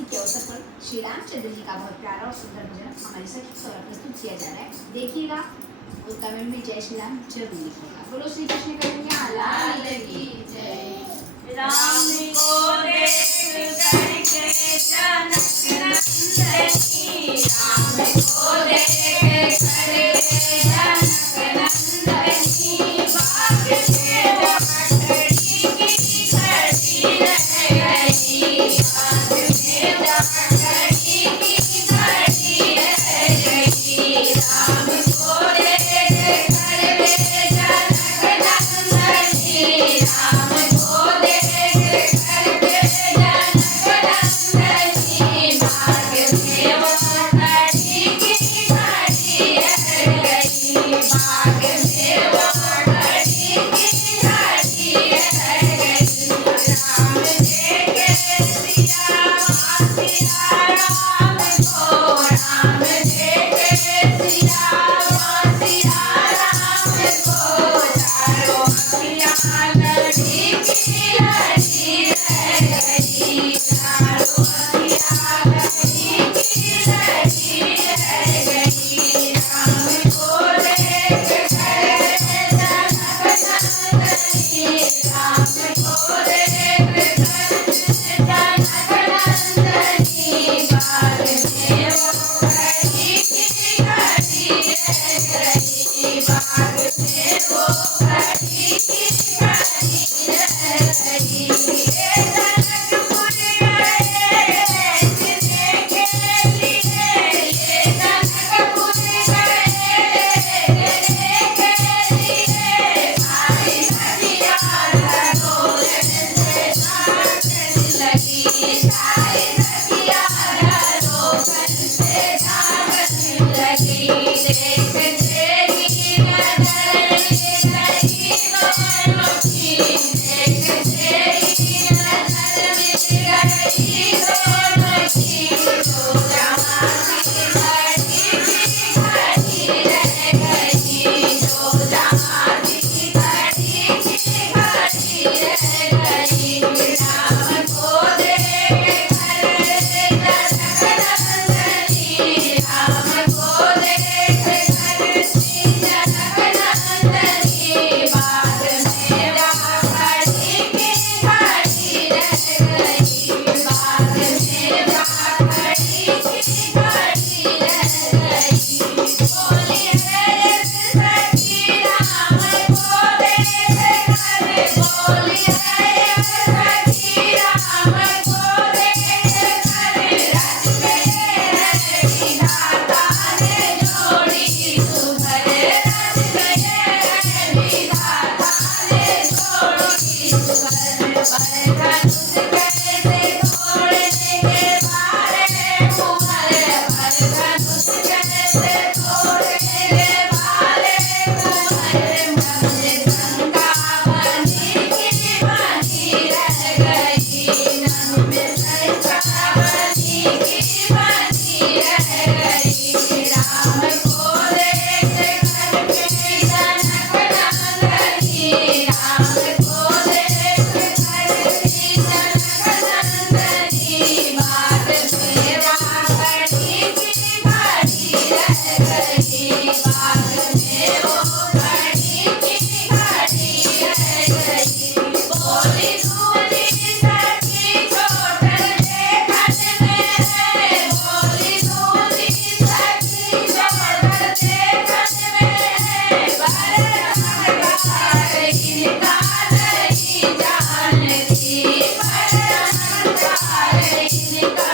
एकादशी के अवसर पर श्री रामचंद्र जी का बहुत प्यारा और सुंदर भजन हमारी सखी द्वारा प्रस्तुत किया जा रहा है। देखिएगा और कमेंट में जय श्री राम जरूर लिखिएगा। बोलो श्री कृष्ण कन्हैया लाल की जय। राम को देख करके जनक नंदनी, राम को देख करके जनक नंदनी, बाग से जमखड़ी की खड़ी रह गई, बाग से जमखड़ी की खड़ी रह गई। राम को देख करके जनक नंदनी, राम को देख करके जनक नंदनी, बाग से वो खड़ी की खड़ी रह गई, बाग से वो खड़ी की खड़ी रह गई। राम देखे सिया सिया राम को, राम देखे सिया सिया राम को, चारों अखियाँ लड़ी की लड़ी रह गई, चारों अखियाँ लड़ी की लड़ी रह गई। राम को देख करके जनक नंदनी, राम को देख करके जनक नंदनी, बाग से वो खड़ी की खड़ी रह गई, बाग से वो खड़ी की खड़ी रह गई। ये जनकपुर गए देखे लिए, ये जनकपुर गए देखे लिए, सारी नदियाँ धरोहर से झांकने लगी, सारी नदियाँ धरोहर से झांकने लगी। देखते ही नजर मिल गई दोनों की, देखते ही नजर मिल गई दोनों की, दो जहाँ की खड़ी की खड़ी रह गई, दो जहाँ की खड़ी की खड़ी रह गई। राम को देख करके जनक नंदनी, राम को देख करके जनक नंदनी, बाग में वो खड़ी की खड़ी रह गई, बाग में वो खड़ी की खड़ी रह गई। बोली है सखी राम को देख कर, बोली है सखी राम को देख कर, रच गए हैं विधाता ने जोड़ी सुधर, रच गए हैं विधाता ने जोड़ी सुधर। पर धनुष कैसे तोड़ने के बारे कुंवर, पर धनुष कैसे तोड़ने के बारे कुंवर, मन में शंका बनी की बनी रह गई, मन में शंका बनी की बनी रह गई। राम को देख करके जनक नंदनी, राम को देख करके जनक नंदनी, बाग में वो खड़ी की खड़ी रह गई, बाग में वो खड़ी की खड़ी रह गई। बोली सूरी सखी चोटर देखत में है, बोली सूरी सखी चोटर देखत में है, बरहंकार इनका नहीं जानती, बरहंकार इनका